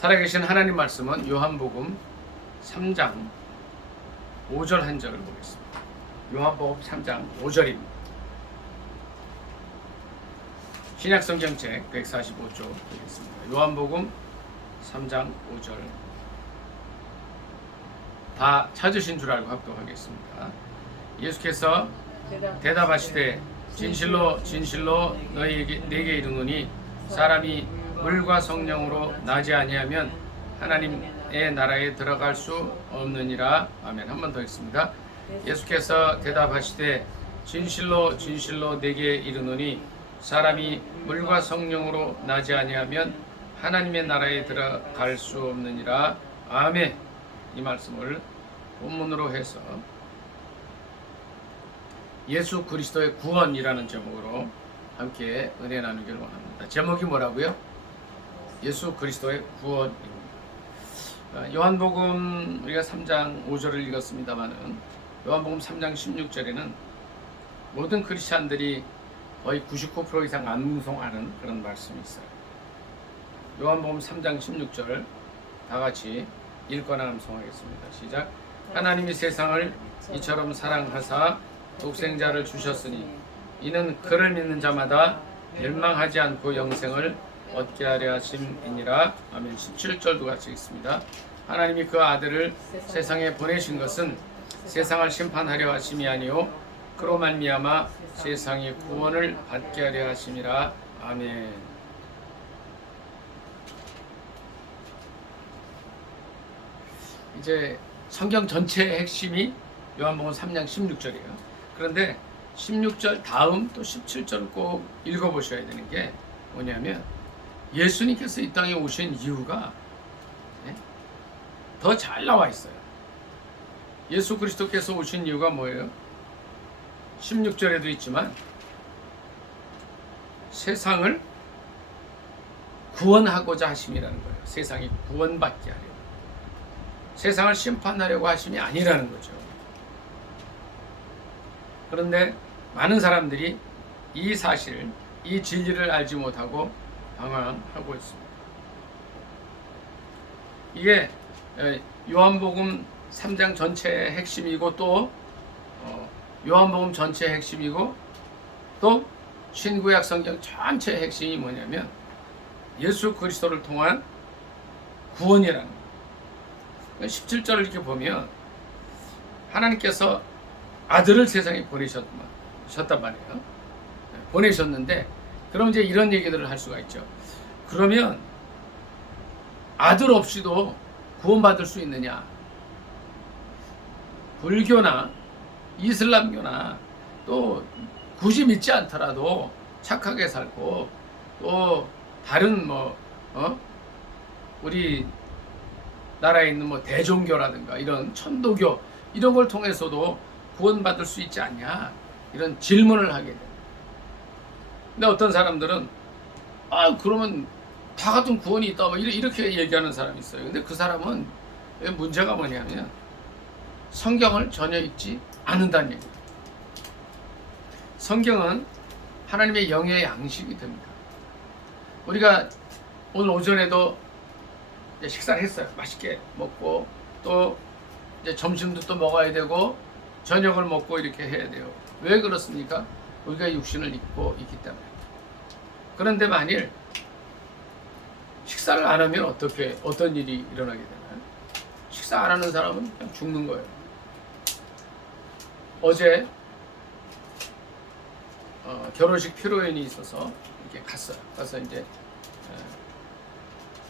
살아계신 하나님 말씀은 요한복음 3장 5절 한 절을 보겠습니다. 요한복음 3장 5절입니다. 신약성경책 145쪽 보겠습니다. 요한복음 3장 5절 다 찾으신 줄 알고 합독하겠습니다. 예수께서 대답하시되 진실로 진실로 내게 이르노니 사람이 물과 성령으로 나지 아니하면 하나님의 나라에 들어갈 수 없느니라. 아멘. 한 번 더 읽습니다. 예수께서 대답하시되 진실로 진실로 내게 이르노니 사람이 물과 성령으로 나지 아니하면 하나님의 나라에 들어갈 수 없느니라. 아멘. 이 말씀을 본문으로 해서 예수 그리스도의 구원이라는 제목으로 함께 은혜 나누기를 원합니다. 제목이 뭐라고요? 예수 그리스도의 구원입니다. 요한복음 우리가 3장 5절을 읽었습니다마는 요한복음 3장 16절에는 모든 크리스찬들이 거의 99% 이상 암송하는 그런 말씀이 있어요. 요한복음 3장 16절 다 같이 읽거나 암송하겠습니다. 시작. 하나님이 세상을 이처럼 사랑하사 독생자를 주셨으니 이는 그를 믿는 자마다 멸망하지 않고 영생을 얻게 하려 하심이니라. 아멘. 17절도 같이 읽습니다. 하나님이 그 아들을 세상에 보내신 것은 세상을 심판하려 하심이 아니요 그로 말미암아 세상의 구원을 받게 하려 하심이라. 아멘. 이제 성경 전체의 핵심이 요한복음 3장 16절이에요. 그런데 16절 다음 또 17절을 꼭 읽어보셔야 되는 게 뭐냐면 예수님께서 이 땅에 오신 이유가 더 잘 나와 있어요. 예수 그리스도께서 오신 이유가 뭐예요? 16절에도 있지만 세상을 구원하고자 하심이라는 거예요. 세상이 구원받게 하려고. 세상을 심판하려고 하심이 아니라는 거죠. 그런데 많은 사람들이 이 사실, 이 진리를 알지 못하고 방황하고 있습니다. 이게 요한복음 3장 전체의 핵심이고 또 요한복음 전체의 핵심이고 또 신구약 성경 전체의 핵심이 뭐냐면 예수 그리스도를 통한 구원이라는 거예요. 17절을 이렇게 보면 하나님께서 아들을 세상에 보내셨단 말이에요. 보내셨는데 그럼 이제 이런 얘기들을 할 수가 있죠. 그러면 아들 없이도 구원받을 수 있느냐? 불교나 이슬람교나 또 굳이 믿지 않더라도 착하게 살고 또 다른 우리 나라에 있는 대종교라든가 이런 천도교 이런 걸 통해서도 구원받을 수 있지 않냐? 이런 질문을 하게 돼요. 근데 어떤 사람들은 그러면 다 같은 구원이 있다 이렇게 얘기하는 사람이 있어요. 근데 그 사람은 문제가 뭐냐면 성경을 전혀 읽지 않는다는 얘기예요. 성경은 하나님의 영의 양식이 됩니다. 우리가 오늘 오전에도 식사를 했어요. 맛있게 먹고 또 이제 점심도 또 먹어야 되고 저녁을 먹고 이렇게 해야 돼요. 왜 그렇습니까? 우리가 육신을 입고 있기 때문에. 그런데 만일 식사를 안 하면 어떤 일이 일어나게 되나요? 식사 안 하는 사람은 그냥 죽는 거예요. 어제 결혼식 피로연이 있어서 이렇게 갔어요. 가서 이제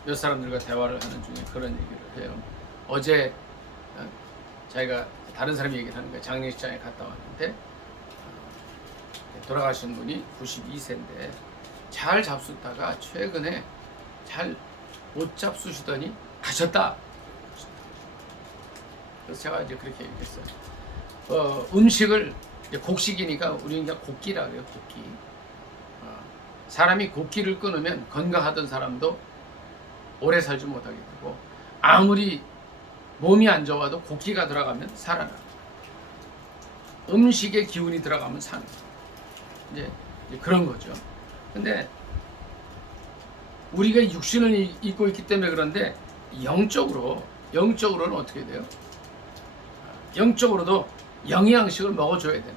몇 사람들과 대화를 하는 중에 그런 얘기를 해요. 어제 자기가 다른 사람이 얘기를 하는 거예요. 장례식장에 갔다 왔는데 돌아가신 분이 92세인데 잘 잡수다가 최근에 잘 못 잡수시더니 가셨다. 그래서 제가 이제 그렇게 얘기했어요. 음식을 이제 곡식이니까 우리는 그냥 곡기라 그래요. 곡기. 사람이 곡기를 끊으면 건강하던 사람도 오래 살지 못하게 되고 아무리 몸이 안 좋아도 곡기가 들어가면 살아나. 음식의 기운이 들어가면 사는. 이제 그런 거죠. 근데 우리가 육신을 입고 있기 때문에 그런데 영적으로는 어떻게 돼요? 영적으로도 영양식을 먹어줘야 돼요.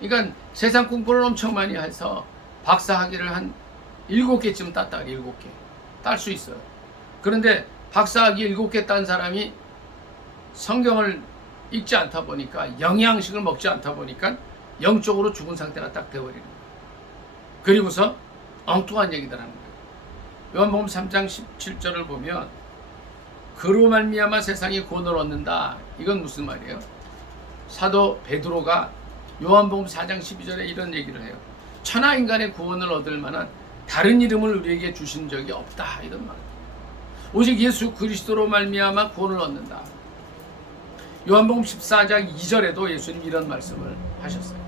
그러니까 세상 공부를 엄청 많이 해서 박사학위를 한 7개쯤 땄다. 7개 딸 수 있어요. 그런데 박사학위 7개 딴 사람이 성경을 읽지 않다 보니까, 영양식을 먹지 않다 보니까 영적으로 죽은 상태가 딱 되어버리는 거예요. 그리고서 엉뚱한 얘기들 하는 거예요. 요한복음 3장 17절을 보면 그로 말미암아 세상이 구원을 얻는다. 이건 무슨 말이에요? 사도 베드로가 요한복음 4장 12절에 이런 얘기를 해요. 천하 인간의 구원을 얻을 만한 다른 이름을 우리에게 주신 적이 없다. 이런 말이에요. 오직 예수 그리스도로 말미암아 구원을 얻는다. 요한복음 14장 2절에도 예수님 이런 말씀을 하셨어요.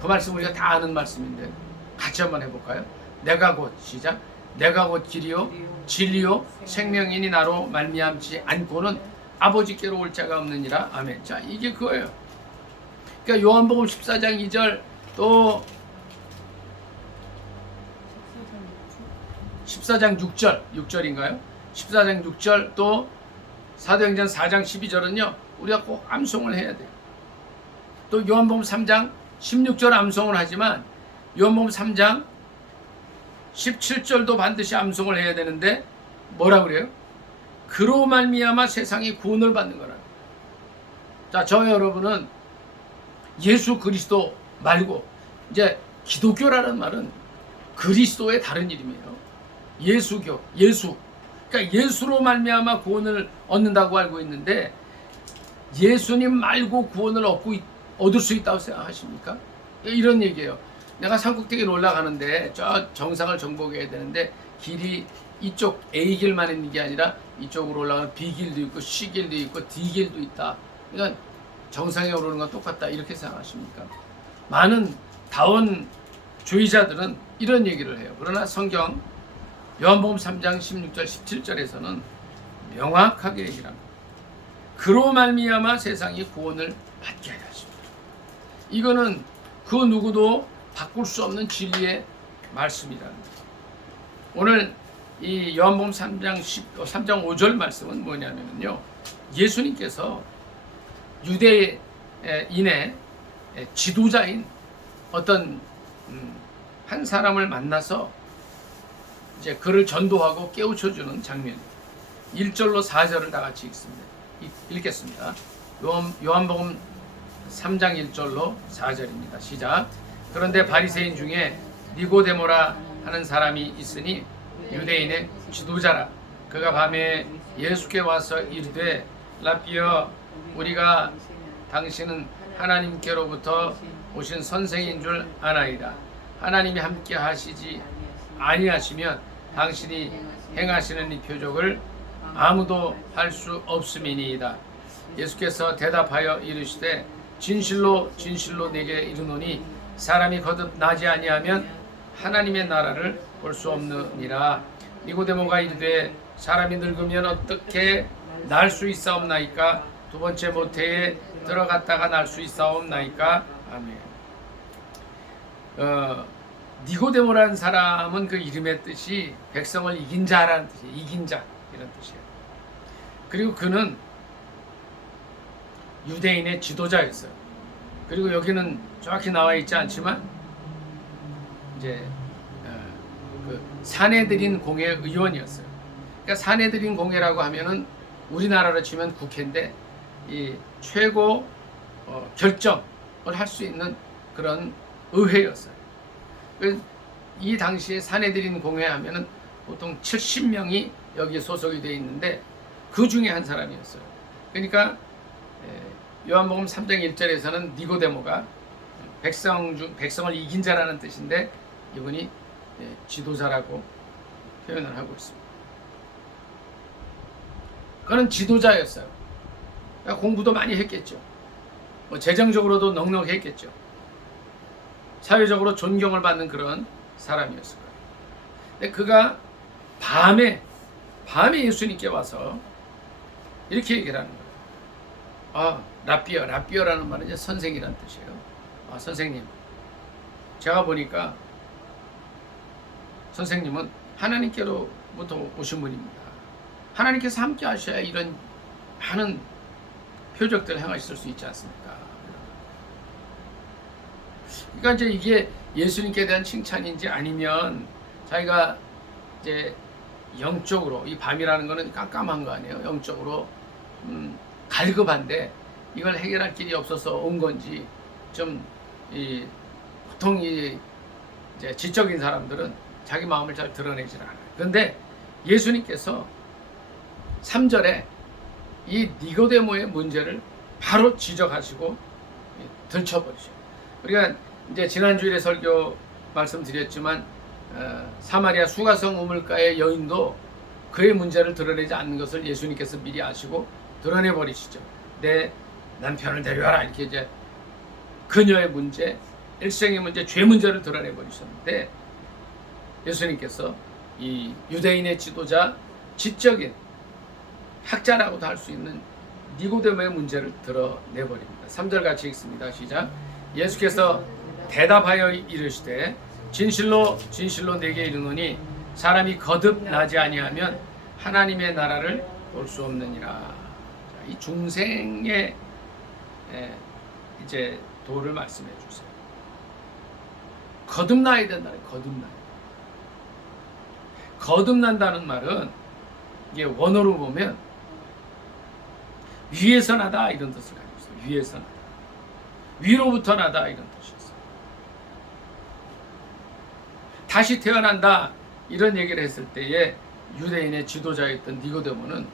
그 말씀 우리가 다 아는 말씀인데 같이 한번 해볼까요? 내가 곧 시작. 내가 곧 길이요 진리요 생명이니 나로 말미암지 않고는 아버지께로 올 자가 없느니라. 아멘. 자, 이게 그거예요. 그러니까 요한복음 14장 2절 또 14장 6절인가요? 14장 6절 또 사도행전 4장 12절은요 우리가 꼭 암송을 해야 돼요. 또 요한복음 3장 16절 암송을 하지만 요한복음 3장 17절도 반드시 암송을 해야 되는데 뭐라 그래요? 그로 말미암아 세상이 구원을 받는 거라. 자, 저와 여러분은 예수 그리스도 말고 이제 기독교라는 말은 그리스도의 다른 이름이에요. 예수교, 예수. 그러니까 예수로 말미암아 구원을 얻는다고 알고 있는데 예수님 말고 구원을 얻을 수 있다고 생각하십니까? 이런 얘기예요. 내가 산꼭대기로 올라가는데 저 정상을 정복해야 되는데 길이 이쪽 A길만 있는 게 아니라 이쪽으로 올라가는 B길도 있고 C길도 있고 D길도 있다. 그러니까 정상에 오르는 건 똑같다. 이렇게 생각하십니까? 많은 다원주의자들은 이런 얘기를 해요. 그러나 성경 요한복음 3장 16절 17절에서는 명확하게 얘기를 합니다. 그로 말미암아 세상이 구원을 받게 하여 하십니다. 이거는 그 누구도 바꿀 수 없는 진리의 말씀이라는 거예요. 오늘 이 요한복음 3장 5절 말씀은 뭐냐면요, 예수님께서 유대인의 지도자인 어떤 한 사람을 만나서 이제 그를 전도하고 깨우쳐주는 장면입니다. 1절로 4절을 다 같이 읽겠습니다. 요한복음 3장 1절로 4절입니다. 시작. 그런데 바리새인 중에 니고데모라 하는 사람이 있으니 유대인의 지도자라. 그가 밤에 예수께 와서 이르되 라삐어, 우리가 당신은 하나님께로부터 오신 선생인 줄 아나이다. 하나님이 함께 하시지 아니하시면 당신이 행하시는 이 표적을 아무도 할 수 없음이니이다. 예수께서 대답하여 이르시되 진실로 진실로 내게 이르노니 사람이 거듭 나지 아니하면 하나님의 나라를 볼 수 없느니라. 니고데모가 이르되 사람이 늙으면 어떻게 날 수 있사옵나이까? 두 번째 모태에 들어갔다가 날 수 있사옵나이까? 아멘. 니고데모라는 사람은 그 이름의 뜻이 백성을 이긴 자라는 뜻이에요. 이긴 자, 이런 뜻이에요. 그리고 그는 유대인의 지도자였어요. 그리고 여기는 정확히 나와 있지 않지만 이제 그 사내들인 공회 의원이었어요. 그러니까 사내들인 공회라고 하면은 우리나라로 치면 국회인데 이 최고 결정을 할 수 있는 그런 의회였어요. 이 당시에 사내들인 공회 하면은 보통 70명이 여기에 소속이 되어 있는데 그 중에 한 사람이었어요. 그러니까 요한복음 3장 1절에서는 니고데모가 백성을 이긴 자라는 뜻인데 이분이 지도자라고 표현을 하고 있습니다. 그는 지도자였어요. 그러니까 공부도 많이 했겠죠. 뭐 재정적으로도 넉넉했겠죠. 사회적으로 존경을 받는 그런 사람이었을 거예요. 근데 그가 밤에 예수님께 와서 이렇게 얘기를 하는 거예요. 라삐어라는 말은 이제 선생이라는 뜻이에요. 선생님, 제가 보니까 선생님은 하나님께로부터 오신 분입니다. 하나님께서 함께 하셔야 이런 많은 표적들을 행하실 수 있지 않습니까? 그러니까 이제 이게 예수님께 대한 칭찬인지 아니면 자기가 이제 영적으로, 이 밤이라는 거는 깜깜한 거 아니에요. 영적으로 갈급한데 이걸 해결할 길이 없어서 온 건지, 좀 보통 이제 지적인 사람들은 자기 마음을 잘 드러내질 않아요. 그런데 예수님께서 3절에 이 니고데모의 문제를 바로 지적하시고 들춰버리셔요. 우리가 이제 지난주일에 설교 말씀드렸지만 사마리아 수가성 우물가의 여인도 그의 문제를 드러내지 않는 것을 예수님께서 미리 아시고 드러내버리시죠. 내 남편을 데려와라, 이렇게 이제 그녀의 문제, 일생의 문제, 죄 문제를 드러내버리셨는데, 예수님께서 이 유대인의 지도자, 지적인 학자라고도 할 수 있는 니고데모의 문제를 드러내버립니다. 3절 같이 읽습니다. 시작. 예수께서 대답하여 이르시되 진실로 진실로 내게 이르노니 사람이 거듭나지 아니하면 하나님의 나라를 볼 수 없느니라. 이 중생의 이제 도를 말씀해 주세요. 거듭나야 된다는, 거듭난다는 말은 이게 원어로 보면 위에서 나다 이런 뜻을 가지고 있어요. 위에서 나다, 위로부터 나다 이런 뜻이 있어요. 다시 태어난다 이런 얘기를 했을 때에 유대인의 지도자였던 니고데모는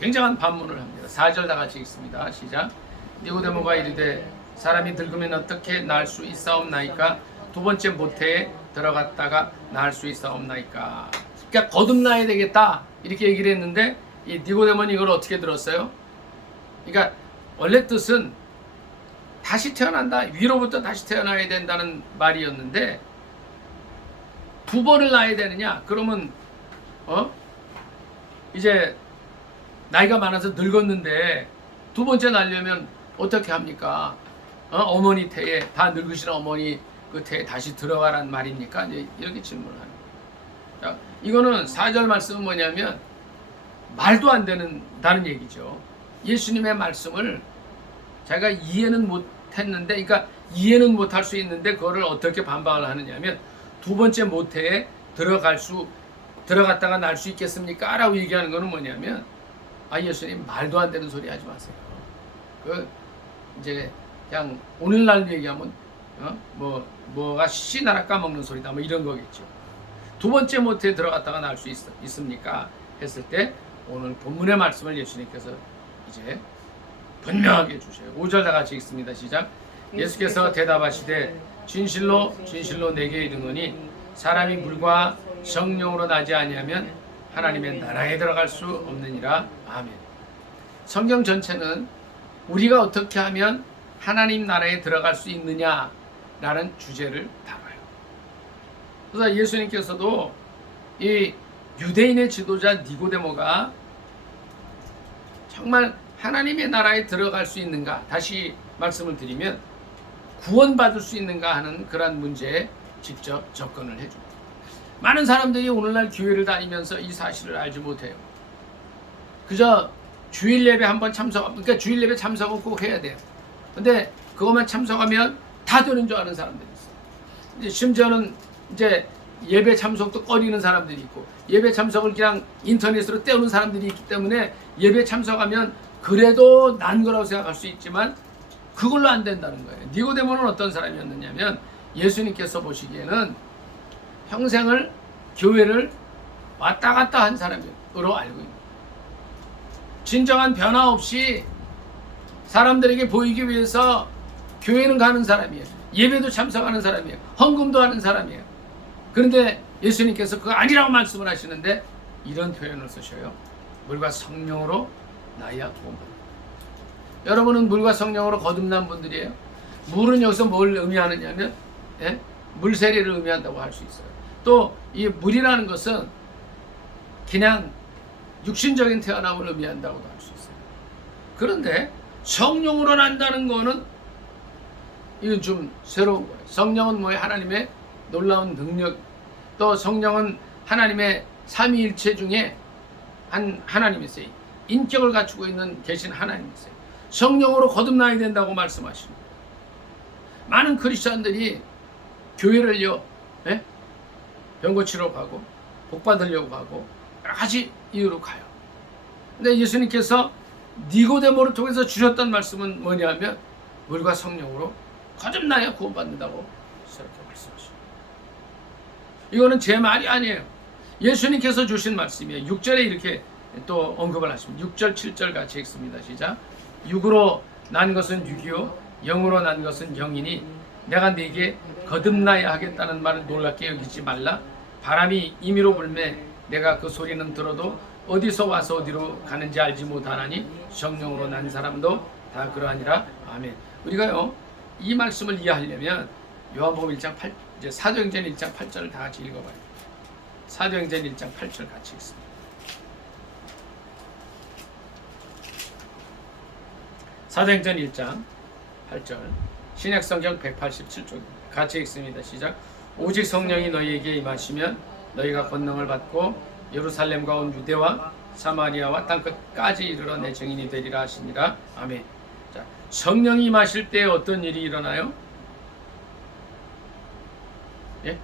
굉장한 반문을 합니다. 4절 다 같이 읽습니다. 시작. 니고데모가 이르되 사람이 늙으면 어떻게 날 수 있사옵나이까? 두 번째 모태에 들어갔다가 날 수 있사옵나이까? 그러니까 거듭나야 되겠다 이렇게 얘기를 했는데, 이 니고데모는 이걸 어떻게 들었어요? 그러니까 원래 뜻은 다시 태어난다, 위로부터 다시 태어나야 된다는 말이었는데, 두 번을 낳아야 되느냐? 그러면 이제 나이가 많아서 늙었는데 두 번째 낳으려면 어떻게 합니까? 어머니 태에, 다 늙으신 어머니 그 태에 다시 들어가란 말입니까? 이제 이렇게 질문을 합니다. 자, 이거는 4절 말씀은 뭐냐면 말도 안 된다는 얘기죠. 예수님의 말씀을 자기가 이해는 못했는데, 그러니까 이해는 못할 수 있는데 그거를 어떻게 반박을 하느냐면, 두 번째 모태에 들어갔다가 날 수 있겠습니까? 라고 얘기하는 거는 뭐냐면, 예수님 말도 안 되는 소리 하지 마세요. 이제 그냥 오늘날 얘기하면 뭐가 씨나라 까먹는 소리다 뭐 이런 거겠죠. 두 번째 모태에 들어갔다가 날 수 있습니까? 했을 때 오늘 본문의 말씀을 예수님께서 이제 분명하게 주셔요. 5절 다 같이 읽습니다. 시작. 예수께서 대답하시되 진실로 진실로 내게 이르노니 사람이 물과 성령으로 나지 아니하면 하나님의 나라에 들어갈 수 없느니라. 아멘. 성경 전체는 우리가 어떻게 하면 하나님 나라에 들어갈 수 있느냐라는 주제를 다뤄요. 그래서 예수님께서도 이 유대인의 지도자 니고데모가 정말 하나님의 나라에 들어갈 수 있는가, 다시 말씀을 드리면 구원받을 수 있는가 하는 그러한 문제에 직접 접근을 해줍니다. 많은 사람들이 오늘날 교회를 다니면서 이 사실을 알지 못해요. 그저 주일 예배 한번 그러니까 주일 예배 참석은 꼭 해야 돼요. 근데 그것만 참석하면 다 되는 줄 아는 사람들이 있어요. 이제 심지어는 이제 예배 참석도 꺼리는 사람들이 있고, 예배 참석을 그냥 인터넷으로 때우는 사람들이 있기 때문에 예배 참석하면 그래도 난 거라고 생각할 수 있지만 그걸로 안 된다는 거예요. 니고데모는 어떤 사람이었느냐면, 예수님께서 보시기에는 평생을 교회를 왔다 갔다 한 사람으로 알고 있는, 진정한 변화 없이 사람들에게 보이기 위해서 교회는 가는 사람이에요. 예배도 참석하는 사람이에요. 헌금도 하는 사람이에요. 그런데 예수님께서 그거 아니라고 말씀을 하시는데 이런 표현을 쓰셔요. 물과 성령으로 나야 구원받는다. 여러분은 물과 성령으로 거듭난 분들이에요. 물은 여기서 뭘 의미하느냐면 물 세례를 의미한다고 할 수 있어요. 또 이 물이라는 것은 그냥 육신적인 태어남을 의미한다고도 할 수 있어요. 그런데 성령으로 난다는 거는 이건 좀 새로운 거예요. 성령은 뭐예요? 하나님의 놀라운 능력, 또 성령은 하나님의 삼위일체 중에 하나님이세요. 인격을 갖추고 계신 하나님이세요. 성령으로 거듭나야 된다고 말씀하십니다. 많은 크리스천들이 교회를요, 예? 병 고치러 가고 복 받으려고 가고 여러 가지 이유로 가요. 근데 예수님께서 니고데모를 통해서 주셨던 말씀은 뭐냐면 물과 성령으로 거듭나야 구원받는다고 이렇게 말씀하십니다. 이거는 제 말이 아니에요. 예수님께서 주신 말씀이에요. 6절에 이렇게 또 언급을 하십니다. 6절 7절 같이 읽습니다. 시작. 육으로 난 것은 육이요 영으로 난 것은 영이니 내가 네게 거듭나야 하겠다는 말을 놀랍게 여기지 말라. 바람이 임의로 불매 내가 그 소리는 들어도 어디서 와서 어디로 가는지 알지 못하나니 성령으로 난 사람도 다 그러하니라. 아멘. 우리가요 이 말씀을 이해하려면 요한복음 1장 8, 이제 사도행전 1장 8절을 다 같이 읽어봐요. 사도행전 1장 8절 같이 읽습니다. 사도행전 1장 8절 신약성경 187쪽입니다. 같이 읽습니다. 시작. 오직 성령이 너희에게 임하시면 너희가 권능을 받고 예루살렘과 온 유대와 사마리아와 땅끝까지 이르러 내 증인이 되리라 하시니라. 아멘. 자, 성령이 임하실 때 어떤 일이 일어나요? 예?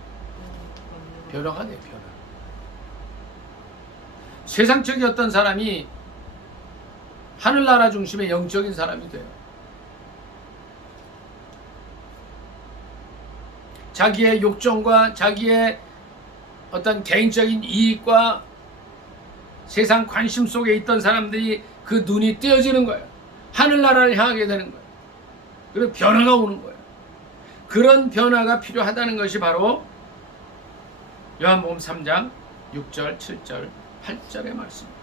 변화가 돼요. 변화. 세상적이었던 사람이 하늘나라 중심의 영적인 사람이 돼요. 자기의 욕정과 자기의 어떤 개인적인 이익과 세상 관심 속에 있던 사람들이 그 눈이 띄어지는 거예요. 하늘나라를 향하게 되는 거예요. 그리고 변화가 오는 거예요. 그런 변화가 필요하다는 것이 바로 요한복음 3장 6절, 7절, 8절의 말씀입니다.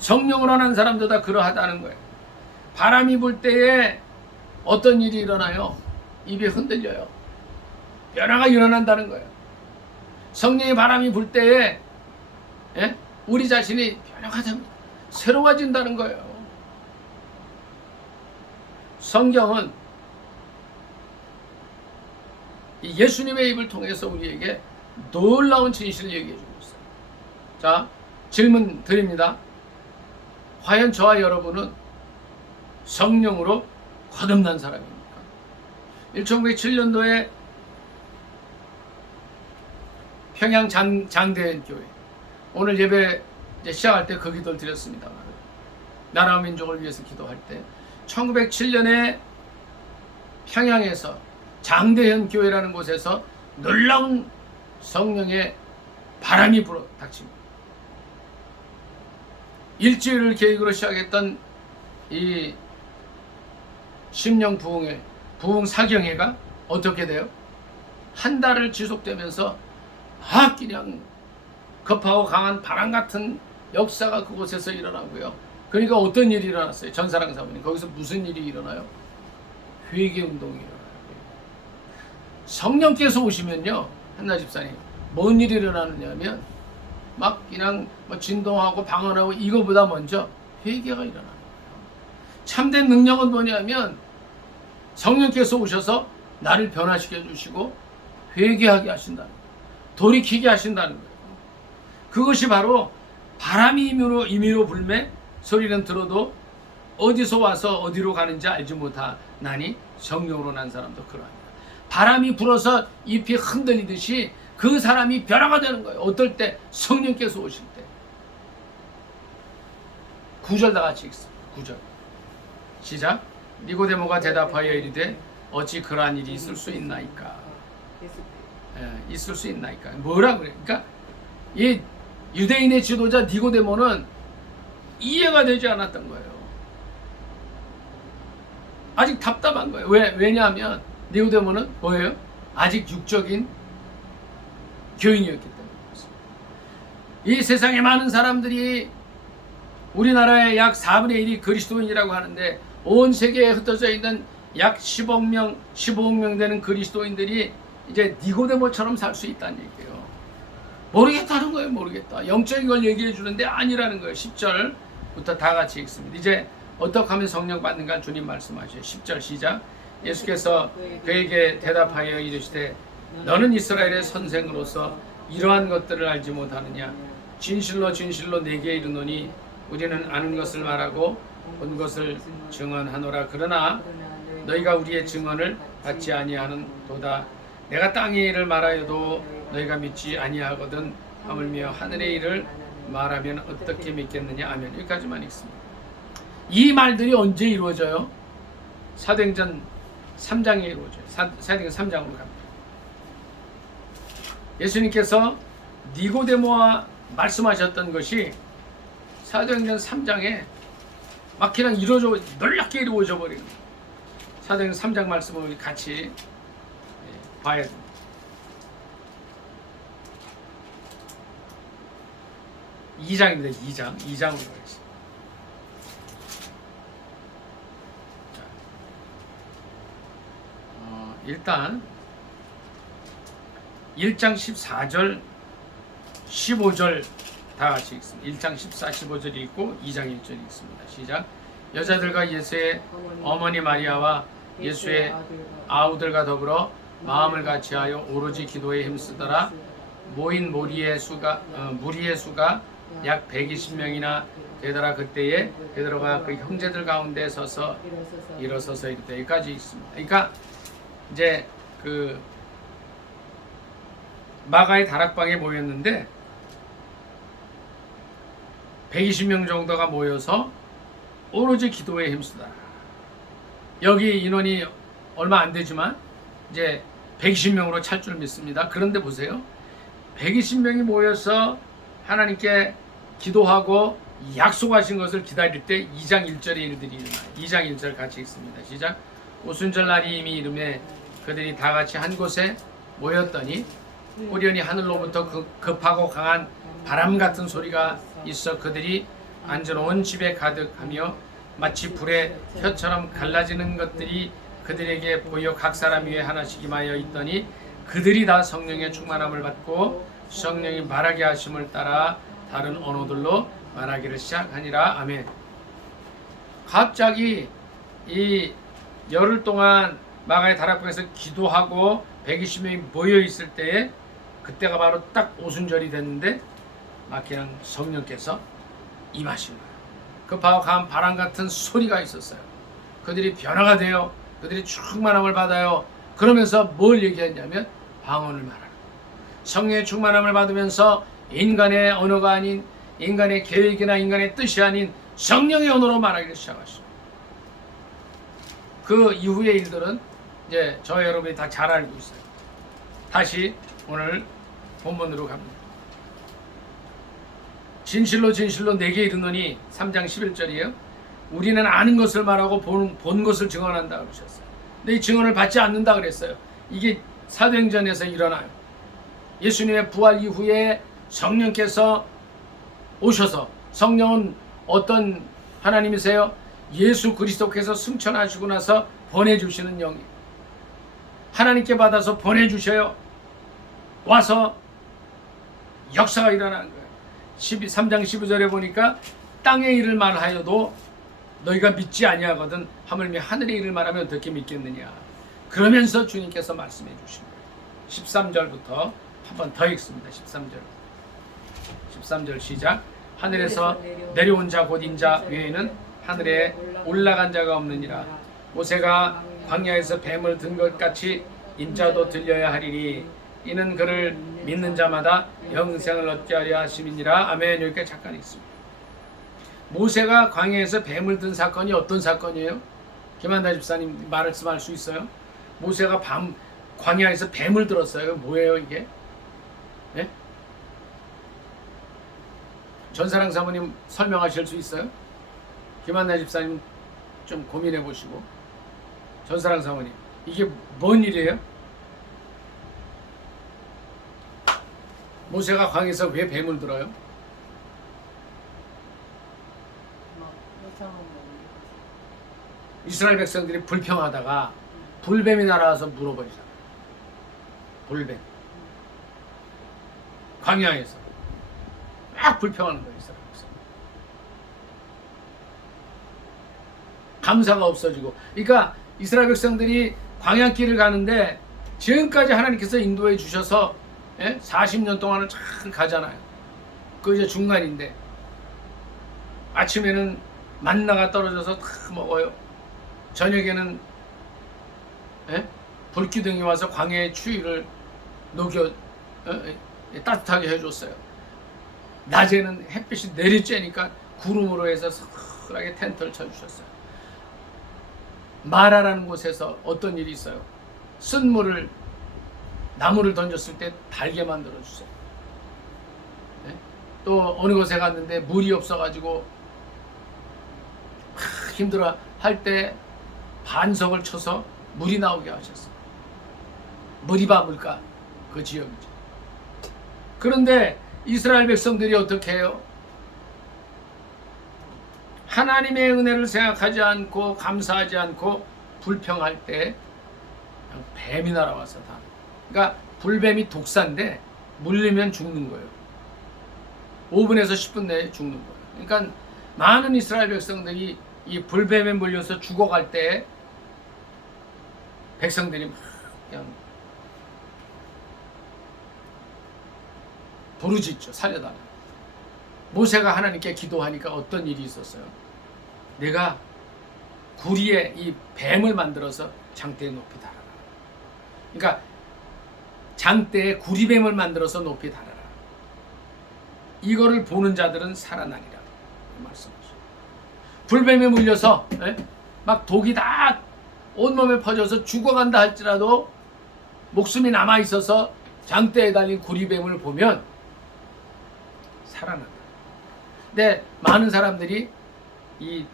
성령으로 난 사람도 다 그러하다는 거예요. 바람이 불 때에 어떤 일이 일어나요? 입이 흔들려요. 변화가 일어난다는 거예요. 성령의 바람이 불 때에 우리 자신이 변화가 됩니다. 새로워진다는 거예요. 성경은 예수님의 입을 통해서 우리에게 놀라운 진실을 얘기해 주고 있어요. 자, 질문 드립니다. 과연 저와 여러분은 성령으로 거듭난 사람입니까? 1907년도에 평양 장대현 교회, 오늘 예배 이제 시작할 때 그 기도를 드렸습니다만, 나라와 민족을 위해서 기도할 때 1907년에 평양에서 장대현 교회라는 곳에서 놀라운 성령의 바람이 불어 닥칩니다. 일주일을 계획으로 시작했던 이 심령 부흥 사경회가 어떻게 돼요? 한 달을 지속되면서 그냥 급하고 강한 바람 같은 역사가 그곳에서 일어나고요. 그러니까 어떤 일이 일어났어요? 전사랑 사모님, 거기서 무슨 일이 일어나요? 회개 운동이 일어나요. 성령께서 오시면요, 한나 집사님, 뭔 일이 일어나느냐면 막 그냥 진동하고 방언하고, 이거보다 먼저 회개가 일어나는 거예요. 참된 능력은 뭐냐면 성령께서 오셔서 나를 변화시켜 주시고 회개하게 하신다는 거예요. 돌이키게 하신다는 거예요. 그것이 바로 바람이 임의로 불매 소리는 들어도 어디서 와서 어디로 가는지 알지 못하나니 성령으로 난 사람도 그러합니다. 바람이 불어서 잎이 흔들리듯이 그 사람이 변화가 되는 거예요. 어떨 때? 성령께서 오실 때. 9절 다 같이 읽습니다. 9절 시작. 니고데모가 대답하여 이르되 어찌 그러한 일이 있을 수 있나이까? 있을 수 있나이까? 뭐라 그래? 그러니까 이 유대인의 지도자 니고데모는 이해가 되지 않았던 거예요. 아직 답답한 거예요. 왜냐하면 니고데모는 뭐예요? 아직 육적인 교인이었기 때문입니다. 이 세상에 많은 사람들이, 우리나라의 약 4분의 1이 그리스도인이라고 하는데 온 세계에 흩어져 있는 약 15억 명 되는 그리스도인들이 이제 니고데모처럼 살 수 있다는 얘기예요. 모르겠다는 거예요. 모르겠다. 영적인 걸 얘기해 주는데 아니라는 거예요. 10절부터 다 같이 읽습니다. 이제 어떻게 하면 성령 받는가 주님 말씀하셔요. 10절 시작. 예수께서 그에게 대답하여 이르시되 너는 이스라엘의 선생으로서 이러한 것들을 알지 못하느냐. 진실로 진실로 내게 이르노니 우리는 아는 것을 말하고 본 것을 증언하노라. 그러나 너희가 우리의 증언을 받지 아니하는 도다. 내가 땅의 일을 말하여도 너희가 믿지 아니하거든. 하물며 하늘의 일을 말하면 어떻게 믿겠느냐. 아멘. 여기까지만 읽습니다. 이 말들이 언제 이루어져요? 사도행전 3장에 이루어져요. 사도행전 3장으로 갑니다. 예수님께서 니고데모와 말씀하셨던 것이 사도행전 3장에 막 그냥 놀랍게 이루어져 버리는 거예요. 사도행전 3장 말씀을 같이 봐야 됩니다. (2장입니다) 2장으로 가겠습니다. 일단 1장 14절 15절 다 같이 읽습니다. 1장 14, 15절이 있고 2장 1절이 있습니다. 시작. 여자들과 예수의 어머니 마리아와 예수의 아우들과 더불어 마음을 같이하여 오로지 기도에 힘쓰더라. 모인 무리의 수가 약 120명이나 되더라. 그때에 베드로가 그 형제들 가운데 서서 일어서서 이르되. 여기까지 있습니다. 그러니까 이제 그 마가의 다락방에 모였는데 120명 정도가 모여서 오로지 기도에 힘쓰다. 여기 인원이 얼마 안 되지만 이제 120명으로 찰 줄 믿습니다. 그런데 보세요. 120명이 모여서 하나님께 기도하고 약속하신 것을 기다릴 때 2장 1절의 일들이 일어나요. 2장 1절 같이 읽습니다. 시작. 오순절 날이 이미 이름에 그들이 다 같이 한 곳에 모였더니 호련히 하늘로부터 급하고 강한 바람 같은 소리가 있어 그들이 앉은 온 집에 가득하며 마치 불의 혀처럼 갈라지는 것들이 그들에게 보여 각 사람 위에 하나씩 임하여 있더니 그들이 다 성령의 충만함을 받고 성령이 말하게 하심을 따라 다른 언어들로 말하기를 시작하니라. 아멘. 갑자기 이 열흘 동안 마가의 다락방에서 기도하고 120명이 모여 있을 때에 그때가 바로 딱 오순절이 됐는데 막 그냥 성령께서 임하신 거예요. 급하고 강한 바람 같은 소리가 있었어요. 그들이 변화가 돼요. 그들이 충만함을 받아요. 그러면서 뭘 얘기했냐면 방언을 말하는 거예요. 성령의 충만함을 받으면서 인간의 언어가 아닌 인간의 계획이나 인간의 뜻이 아닌 성령의 언어로 말하기를 시작하시죠. 그 이후의 일들은 이제 저 여러분이 다 잘 알고 있어요. 다시 오늘 본문으로 갑니다. 진실로 진실로 내게 이르노니 3장 11절이에요. 우리는 아는 것을 말하고 본 것을 증언한다 그러셨어요. 근데 이 증언을 받지 않는다 그랬어요. 이게 사도행전에서 일어나요. 예수님의 부활 이후에 성령께서 오셔서, 성령은 어떤 하나님이세요? 예수 그리스도께서 승천하시고 나서 보내주시는 영이 하나님께 받아서 보내주셔요. 와서 역사가 일어나는 거예요. 3장 12절에 보니까 땅의 일을 말하여도 너희가 믿지 아니하거든 하물며 하늘의 일을 말하면 어떻게 믿겠느냐. 그러면서 주님께서 말씀해 주신 거예요. 13절부터 한 번 더 읽습니다. 13절 시작. 하늘에서 내려온 자 곧 인자 외에는 하늘에 올라간 자가 없느니라. 모세가 광야에서 뱀을 든 것 같이 인자도 들려야 하리니 이는 그를 믿는 자마다 영생을 얻게 하려 하심이니라. 아멘. 여기까지 잠깐 있습니다. 모세가 광야에서 뱀을 든 사건이 어떤 사건이에요? 김한다 집사님 말씀할 수 있어요? 모세가 광야에서 뱀을 들었어요. 뭐예요 이게? 네? 전사랑 사모님 설명하실 수 있어요? 김한나 집사님 좀 고민해 보시고. 전사랑 사모님 이게 뭔 일이에요? 모세가 광야에서 왜 뱀을 들어요? 이스라엘 백성들이 불평하다가 불뱀이 날아와서 물어버리잖아. 불뱀. 광야에서 막 불평하는 거예요. 이스라엘 백성. 감사가 없어지고. 그러니까 이스라엘 백성들이 광야길을 가는데 지금까지 하나님께서 인도해 주셔서 40년 동안을 잘 가잖아요. 그 이제 중간인데 아침에는 만나가 떨어져서 다 먹어요. 저녁에는 불기둥이 와서 광야의 추위를 녹여 따뜻하게 해줬어요. 낮에는 햇빛이 내리쬐니까 구름으로 해서 서늘하게 텐트를 쳐주셨어요. 마라라는 곳에서 어떤 일이 있어요. 쓴물을 나무를 던졌을 때 달게 만들어 주세요. 또 어느 곳에 갔는데 물이 없어가지고 힘들어 할 때 반석을 쳐서 물이 나오게 하셨어요. 머리바 물가 그 지역이죠. 그런데 이스라엘 백성들이 어떻게 해요? 하나님의 은혜를 생각하지 않고 감사하지 않고 불평할 때 그냥 뱀이 날아와서 다. 그러니까 불뱀이 독사인데 물리면 죽는 거예요. 5분에서 10분 내에 죽는 거예요. 그러니까 많은 이스라엘 백성들이 이 불뱀에 물려서 죽어갈 때 백성들이 막 그냥 부르짖죠. 살려달라. 모세가 하나님께 기도하니까 어떤 일이 있었어요? 내가 구리에 이 뱀을 만들어서 장대에 높이 달아라. 그러니까 장대에 구리뱀을 만들어서 높이 달아라. 이거를 보는 자들은 살아나리라. 말씀하시죠. 불뱀에 물려서 막 독이 다 온몸에 퍼져서 죽어간다 할지라도 목숨이 남아있어서 장대에 달린 구리뱀을 보면 살아난다. 근데 많은 사람들이 이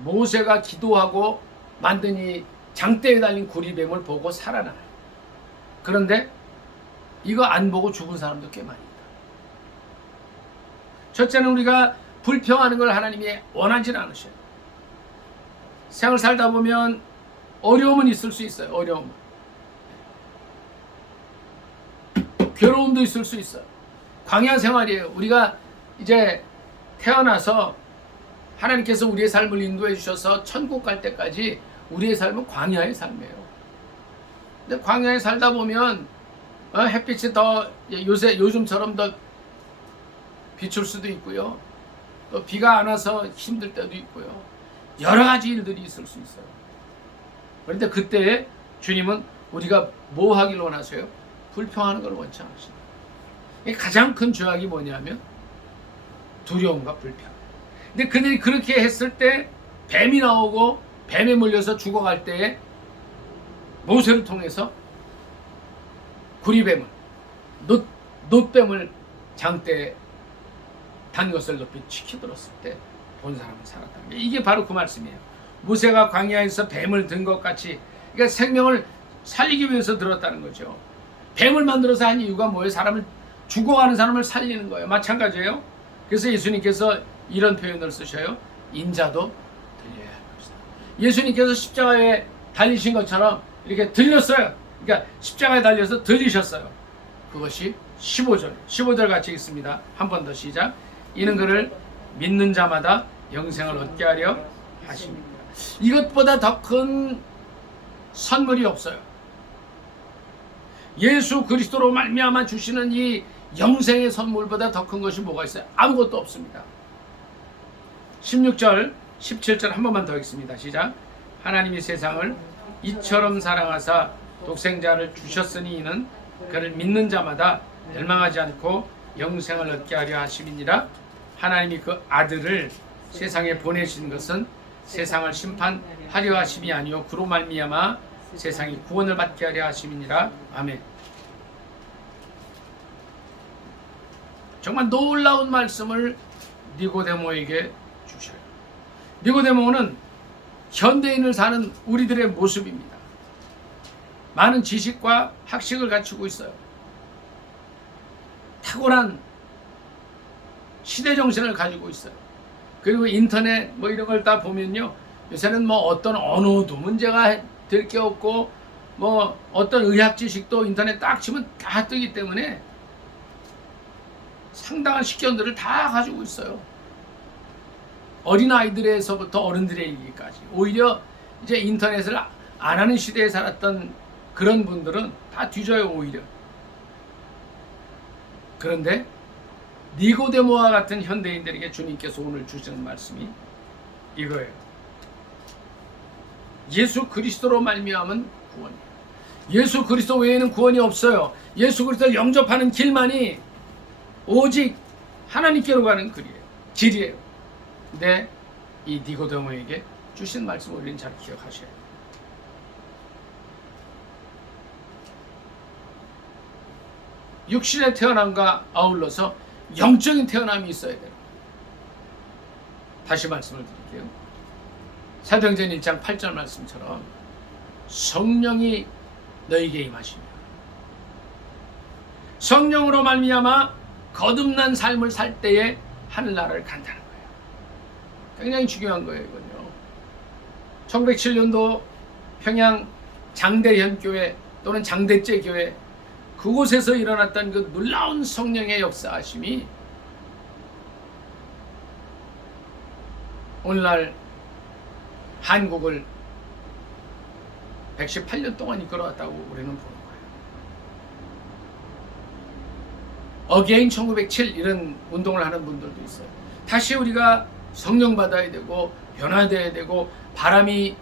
모세가 기도하고 만든 이 장대에 달린 구리뱀을 보고 살아나요. 그런데 이거 안 보고 죽은 사람도 꽤 많이 있다. 첫째는 우리가 불평하는 걸 하나님이 원하지는 않으셔요. 생을 살다 보면 어려움은 있을 수 있어요. 어려움, 괴로움도 있을 수 있어요. 광야 생활이에요. 우리가 이제 태어나서 하나님께서 우리의 삶을 인도해 주셔서 천국 갈 때까지 우리의 삶은 광야의 삶이에요. 근데 광야에 살다 보면 햇빛이 더 요즘처럼 더 비출 수도 있고요. 또 비가 안 와서 힘들 때도 있고요. 여러 가지 일들이 있을 수 있어요. 그런데 그때 주님은 우리가 뭐 하길 원하세요? 불평하는 걸 원치 않으십니다. 가장 큰 죄악이 뭐냐면 두려움과 불평. 근데 그들이 그렇게 했을 때 뱀이 나오고 뱀에 물려서 죽어갈 때에 모세를 통해서 구리뱀을 놋뱀을 장대에 단 것을 높이 치켜들었을 때 본 사람은 살았다. 이게 바로 그 말씀이에요. 모세가 광야에서 뱀을 든 것 같이, 그러니까 생명을 살리기 위해서 들었다는 거죠. 뱀을 만들어서 한 이유가 뭐예요? 죽어가는 사람을 살리는 거예요. 마찬가지예요. 그래서 예수님께서 이런 표현을 쓰셔요. 인자도 들려야 할 것이다. 예수님께서 십자가에 달리신 것처럼 이렇게 들렸어요. 그러니까 십자가에 달려서 들리셨어요. 그것이 15절 같이 있습니다. 한 번 더 시작. 이는 그를 믿는 자마다 영생을 얻게 하려 하십니다. 이것보다 더 큰 선물이 없어요. 예수 그리스도로 말미암아 주시는 이 영생의 선물보다 더 큰 것이 뭐가 있어요? 아무것도 없습니다. 16절, 17절 한 번만 더 읽습니다. 시작. 하나님이 세상을 이처럼 사랑하사 독생자를 주셨으니 이는 그를 믿는 자마다 멸망하지 않고 영생을 얻게 하려 하심이니라. 하나님이 그 아들을 세상에 보내신 것은 세상을 심판하려 하심이 아니요 그로 말미암아 세상이 구원을 받게 하려 하심이니라. 아멘. 정말 놀라운 말씀을 니고데모에게 주셔요. 니고데모는 현대인을 사는 우리들의 모습입니다. 많은 지식과 학식을 갖추고 있어요. 탁월한 시대정신을 가지고 있어요. 그리고 인터넷 뭐 이런 걸 다 보면요, 요새는 뭐 어떤 언어도 문제가 될 게 없고 뭐 어떤 의학 지식도 인터넷 딱 치면 다 뜨기 때문에 상당한 식견들을 다 가지고 있어요. 어린아이들에서부터 어른들의 얘기까지. 오히려 이제 인터넷을 안 하는 시대에 살았던 그런 분들은 다 뒤져요 오히려. 그런데 니고데모와 같은 현대인들에게 주님께서 오늘 주시는 말씀이 이거예요. 예수 그리스도로 말미암은 구원이에요. 예수 그리스도 외에는 구원이 없어요. 예수 그리스도를 영접하는 길만이 오직 하나님께로 가는 길이에요. 근데 이 니고데모에게 주신 말씀을 우리는 잘 기억하셔야 돼요. 육신의 태어남과 아울러서 영적인 태어남이 있어야 돼요. 다시 말씀을 드릴게요. 사도행전 1장 8절 말씀처럼 성령이 너희에게 임하시며 성령으로 말미암아 거듭난 삶을 살 때에 하늘나라를 간다는 거예요. 굉장히 중요한 거예요, 이건요. 1907년도 평양 장대현교회 또는 장대제교회 그곳에서 일어났던 그 놀라운 성령의 역사하심이 오늘날 한국을 118년 동안 이끌어왔다고 우리는 보는 거예요. 어게인 1907 이런 운동을 하는 분들도 있어요. 다시 우리가 성령 받아야 되고 변화되어야 되고 바람이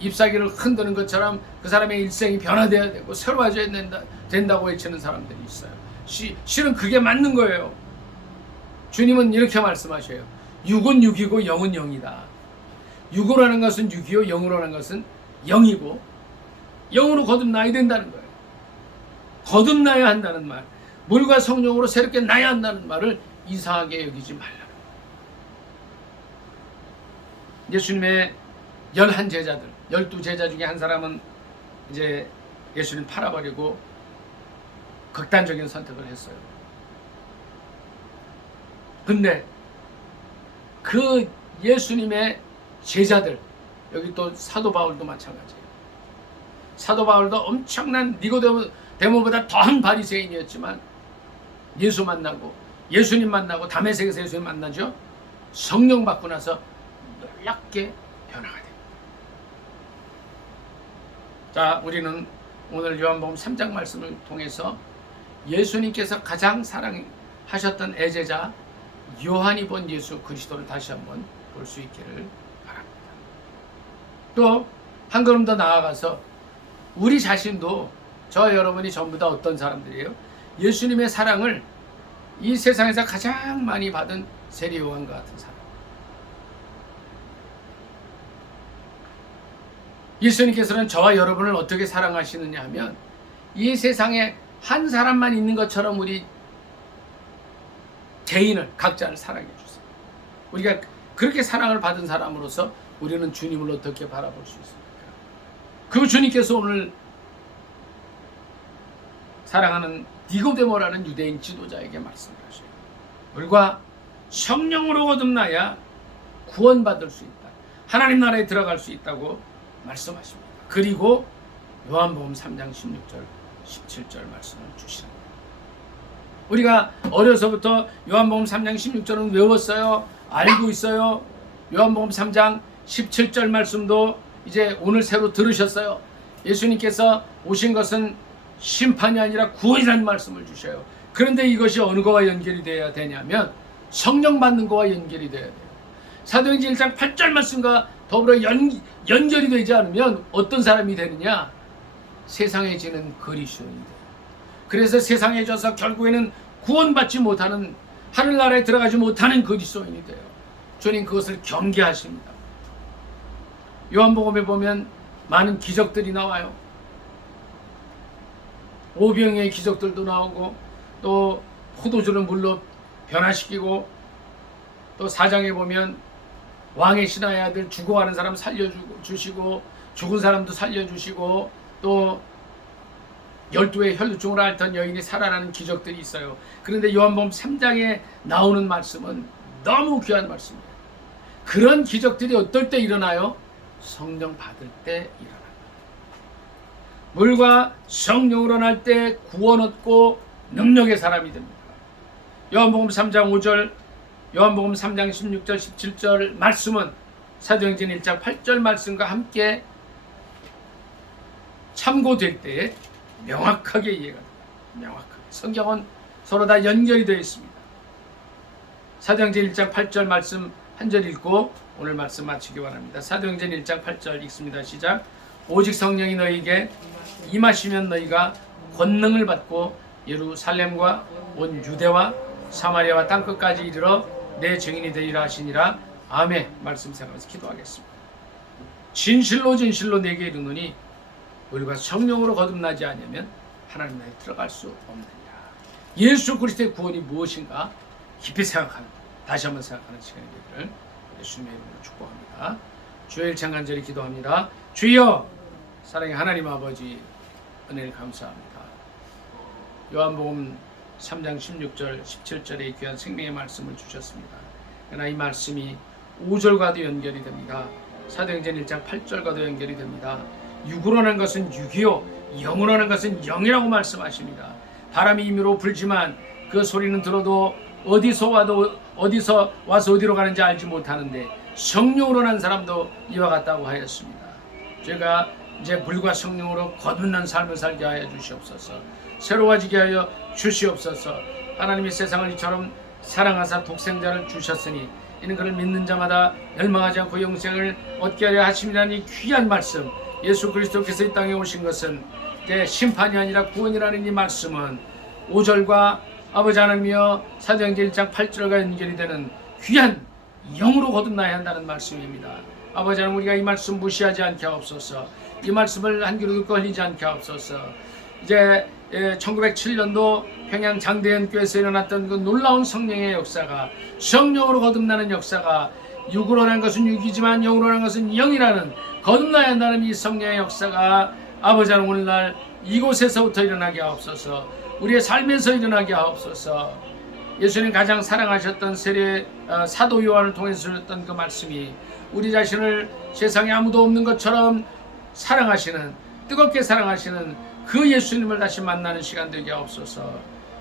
잎사귀를 흔드는 것처럼 그 사람의 일생이 변화되어야 되고 새로워져야 된다고 외치는 사람들이 있어요. 실은 그게 맞는 거예요. 주님은 이렇게 말씀하셔요. 육은 육이고 영은 영이다. 육으로 하는 것은 육이요 영으로 하는 것은 영이고 영으로 거듭나야 된다는 거예요. 거듭나야 한다는 말, 물과 성령으로 새롭게 나야 한다는 말을 이상하게 여기지 말라는 거예요. 예수님의 11제자들, 12제자 중에 한 사람은 이제 예수님 팔아버리고 극단적인 선택을 했어요. 근데 그 예수님의 제자들, 여기 또 사도 바울도 마찬가지예요. 사도 바울도 엄청난 니고데모보다 더한 바리새인이었지만 예수 만나고 예수님 만나고 다메섹에서 예수님 만나죠. 성령 받고 나서 놀랍게 변화가 됩니다. 자, 우리는 오늘 요한복음 3장 말씀을 통해서 예수님께서 가장 사랑하셨던 애제자 요한이 본 예수 그리스도를 다시 한번 볼 수 있기를 바랍니다. 또 한 걸음 더 나아가서 우리 자신도 저와 여러분이 전부 다 어떤 사람들이에요? 예수님의 사랑을 이 세상에서 가장 많이 받은 세례 요한과 같은 사람. 예수님께서는 저와 여러분을 어떻게 사랑하시느냐 하면 이 세상에 한 사람만 있는 것처럼 우리 개인을 각자를 사랑해 주세요. 우리가 그렇게 사랑을 받은 사람으로서 우리는 주님을 어떻게 바라볼 수 있습니까? 그 주님께서 오늘 사랑하는 니고데모라는 유대인 지도자에게 말씀을 하셔요. 물과 성령으로 거듭나야 구원받을 수 있다. 하나님 나라에 들어갈 수 있다고 말씀하십니다. 그리고 요한복음 3장 16절 17절 말씀을 주시는 거예요. 우리가 어려서부터 요한복음 3장 16절은 외웠어요. 알고 있어요. 요한복음 3장 17절 말씀도 이제 오늘 새로 들으셨어요. 예수님께서 오신 것은 심판이 아니라 구원이라는 말씀을 주셔요. 그런데 이것이 어느 거와 연결이 되어야 되냐면 성령 받는 거와 연결이 되어야 돼요. 사도행전 1장 8절 말씀과 더불어 연결이 되지 않으면 어떤 사람이 되느냐? 세상에 지는 그리스도인이 돼요. 그래서 세상에 져서 결국에는 구원받지 못하는, 하늘나라에 들어가지 못하는 그리스도인이 돼요. 주님 그것을 경계하십니다. 요한복음에 보면 많은 기적들이 나와요. 오병이의 기적들도 나오고 또 포도주를 물로 변화시키고 또 4장에 보면 왕의 신하의 아들 죽어가는 사람 살려주시고 죽은 사람도 살려주시고 또 12의 혈루증으로 앓던 여인이 살아나는 기적들이 있어요. 그런데 요한복음 3장에 나오는 말씀은 너무 귀한 말씀이에요. 그런 기적들이 어떨 때 일어나요? 성령 받을 때 일어납니다. 물과 성령으로 날 때 구원 얻고 능력의 사람이 됩니다. 요한복음 3장 5절, 요한복음 3장 16절 17절 말씀은 사도행전 1장 8절 말씀과 함께 참고될 때에 명확하게 이해가 됩니다. 명확하게. 성경은 서로 다 연결이 되어 있습니다. 사도행전 1장 8절 말씀 한 절 읽고 오늘 말씀 마치기 바랍니다. 사도행전 1장 8절 읽습니다. 시작. 오직 성령이 너희에게 임하시면 너희가 권능을 받고 예루살렘과 온 유대와 사마리아와 땅끝까지 이르러 내 증인이 되리라 하시니라. 아멘. 말씀 생각하면서 기도하겠습니다. 진실로 진실로 내게 이르노니 우리가 성령으로 거듭나지 않으면 하나님 나라에 들어갈 수 없느니라. 예수 그리스도의 구원이 무엇인가 깊이 생각하는, 다시 한번 생각하는 시간이 되기를 예수님의 이름으로 축복합니다. 주의 일창 간절히 기도합니다. 주여, 사랑의 하나님 아버지, 은혜를 감사합니다. 요한복음 3장 16절 17절에 귀한 생명의 말씀을 주셨습니다. 그러나 이 말씀이 5절과도 연결이 됩니다. 사도행전 1장 8절과도 연결이 됩니다. 육으로 하는 것은 육이요 영으로 하는 것은 영이라고 말씀하십니다. 바람이 임의로 불지만 그 소리는 들어도 어디서 와서 어디로 가는지 알지 못하는데 성령으로 난 사람도 이와 같다고 하였습니다. 제가 이제 물과 성령으로 거듭난 삶을 살게 하여 주시옵소서. 새로워지게 하여 주시옵소서. 하나님이 세상을 이처럼 사랑하사 독생자를 주셨으니 이는 그를 믿는 자마다 멸망하지 않고 영생을 얻게 하려 하심이라는 이 귀한 말씀, 예수 그리스도께서 이 땅에 오신 것은 심판이 아니라 구원이라는 이 말씀은 5절과 아버지 하나님이여 사도행전 1장 8절과 연결이 되는 귀한 영으로 거듭나야 한다는 말씀입니다. 아버지 하나님, 우리가 이 말씀 무시하지 않게 하옵소서. 이 말씀을 한 귀로 듣고 흘리지 않게 하옵소서. 이제 1907년도 평양 장대현 교회에서 일어났던 그 놀라운 성령의 역사가, 성령으로 거듭나는 역사가, 육으로 난 것은 육이지만 영으로 난 것은 영이라는 거듭나야 한다는 이 성령의 역사가 아버지 하나님 오늘날 이곳에서부터 일어나게 하옵소서. 우리의 삶에서 일어나게 하옵소서. 예수님 가장 사랑하셨던 세례 사도 요한을 통해서 주셨던 그 말씀이 우리 자신을 세상에 아무도 없는 것처럼 사랑하시는, 뜨겁게 사랑하시는 그 예수님을 다시 만나는 시간 되게 하옵소서.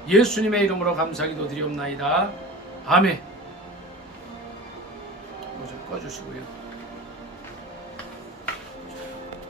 예수님의 이름으로 감사기도 드리옵나이다. 아멘. 모두 꺼주시고요.